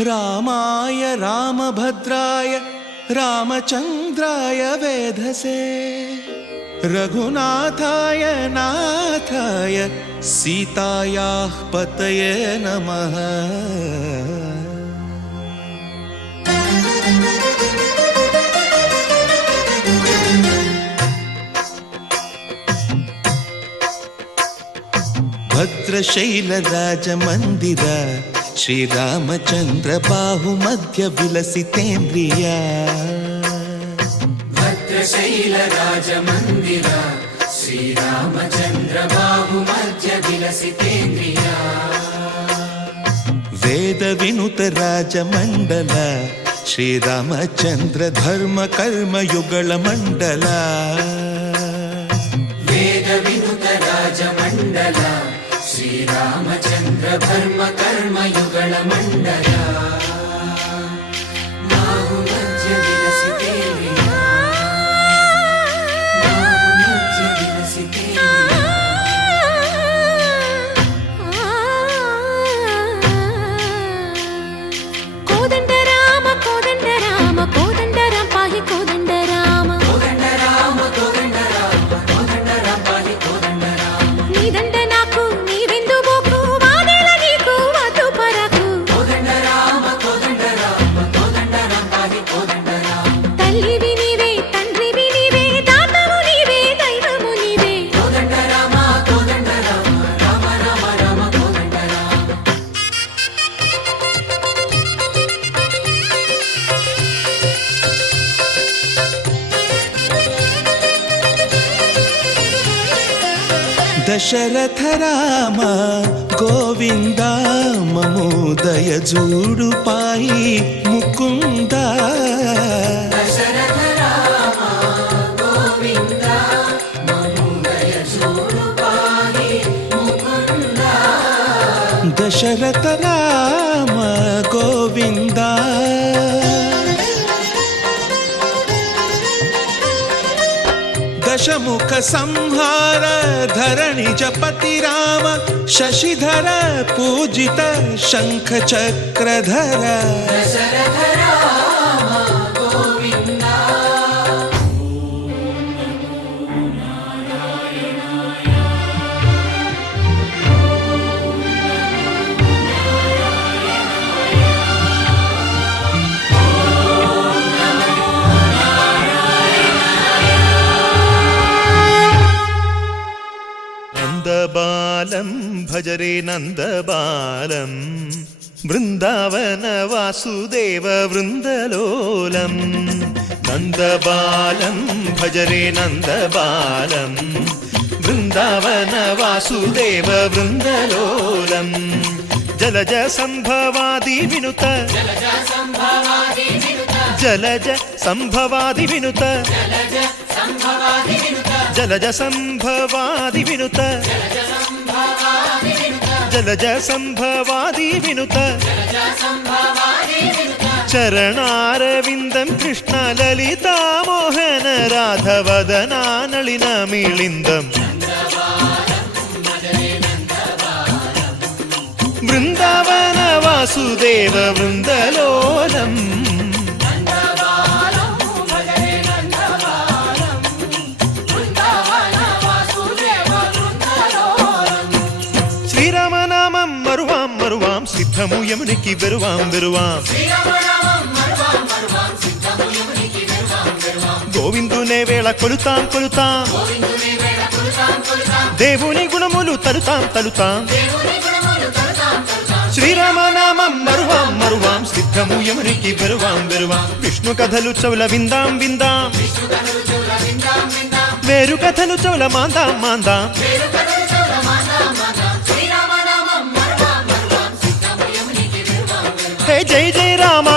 रामाय रामभद्राय रामचन्द्राय वेधसे रघुनाथाय नाथाय सीतायाः पतये नमः। भद्रशैलराजमन्दिर श्रीरामचन्द्र बाहुमध्य विलसितेन्द्रिया। भद्रशैलराजमन्दिर श्रीरामचन्द्र बाहुमध्य विलसितेन्द्रिया। वेदविनुत राजमण्डल श्रीरामचन्द्र धर्म कर्म युगल मण्डल। वेदविनुत राजमण्डल श्रीरामचन्द्र धर्म कर्म युगल मण्डल। बाहुमध्य विलसितेन्द्रिया। बाहुमध्य विलसितेन्द्रिया। कोदंड राम कोदंड राम कोदंड राम पाहि कोदंड राम। कोदंड राम कोदंड राम कोदंड राम पाहि कोदंड राम। नीदंड नाकु नीवेंदु बोकु वादेल नीकु वतु परकु। कोदंड राम पाहि कोदंड राम। तल्लिवि नीवे तंड्रिवि नीवे दातवु नीवे दैवमु नीवे। कोदंड राम राम राम राम कोदंड राम। दशरथ राम गोविंद ममोदय जूडु पाहि मुकुंद। दशरथ राम गोविंद ममोदय जूडु पाहि मुकुंद। दशरथ राम गोविंद दशमुख संहार धरणि जपति राम शशिधर पूजित शंख चक्रधर। दशरथ राम गोविंद। नंदबालं भजरे नंदबालं वृंदावन वासुदेव वृंदलोलं। नंदबालं भजरे नंदबालं वृंदावन वासुदेव वृंदलोलं। जलज संभवादि विनुत जलज संभवादि विनुत जलज संभवादि विनुत जलज संभवादि विनुत चरणारविन्दं कृष्ण ललिता मोहन राधवदना नलिन मिलिन्दम्। वृंदावन वासुदेव वृंदलोलम्। శ్రీరామనామం మరువాం మరువాం సిద్ధము యమునికి వెరువాం వెరువాం। గోవిందునే వేళ కొలుతాం కొలుతాం దేవుని గుణములు తలుతాం తలుతాం। శ్రీరామనామం మరువాం మరువాం సిద్ధము యమునికి వెరువాం వెరువాం। విష్ణు కథలు చౌల విందాం విందాం వేరు కథలు చౌల మాందాం మాందాం। హే జై జై రామ